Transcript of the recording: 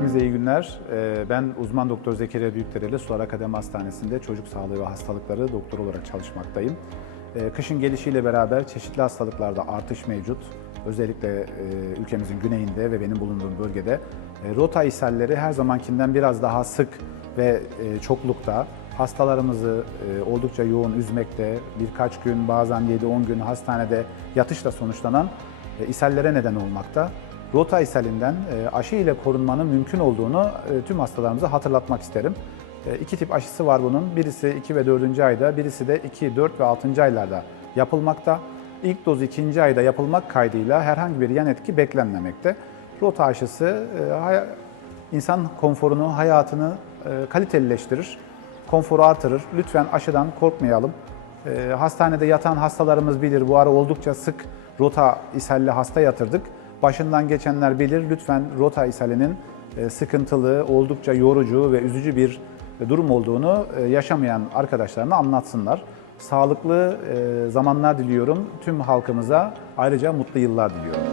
günler. Ee, Ben uzman doktor Zekeriya Büyükdereli Sular Akademi Hastanesi'nde çocuk sağlığı ve hastalıkları doktor olarak çalışmaktayım. Ee, Kışın gelişiyle beraber çeşitli hastalıklarda artış mevcut. Özellikle e, ülkemizin güneyinde ve benim bulunduğum bölgede e, rota ishalleri her zamankinden biraz daha sık ve e, çoklukta. Hastalarımızı oldukça yoğun üzmekte, birkaç gün bazen 7-10 gün hastanede yatışla sonuçlanan ishallere neden olmakta. Rota ishalinden e, aşı ile korunmanın mümkün olduğunu e, tüm hastalarımıza hatırlatmak isterim. E, İki tip aşısı var bunun. Birisi 2 ve 4. ayda, birisi de 2, 4 ve 6. aylarda yapılmakta. İlk doz 2. ayda yapılmak kaydıyla herhangi bir yan etki beklenmemekte. Rota aşısı insan konforunu, hayatını kalitelileştirir, konforu artırır. Lütfen aşıdan korkmayalım. Hastanede yatan hastalarımız bilir. Bu ara oldukça sık rota ishalli hasta yatırdık. Başından geçenler bilir. Lütfen rota ishalinin e, sıkıntılı, oldukça yorucu ve üzücü bir durum olduğunu e, yaşamayan arkadaşlarına anlatsınlar. Sağlıklı e, zamanlar diliyorum tüm halkımıza. Ayrıca mutlu yıllar diliyorum.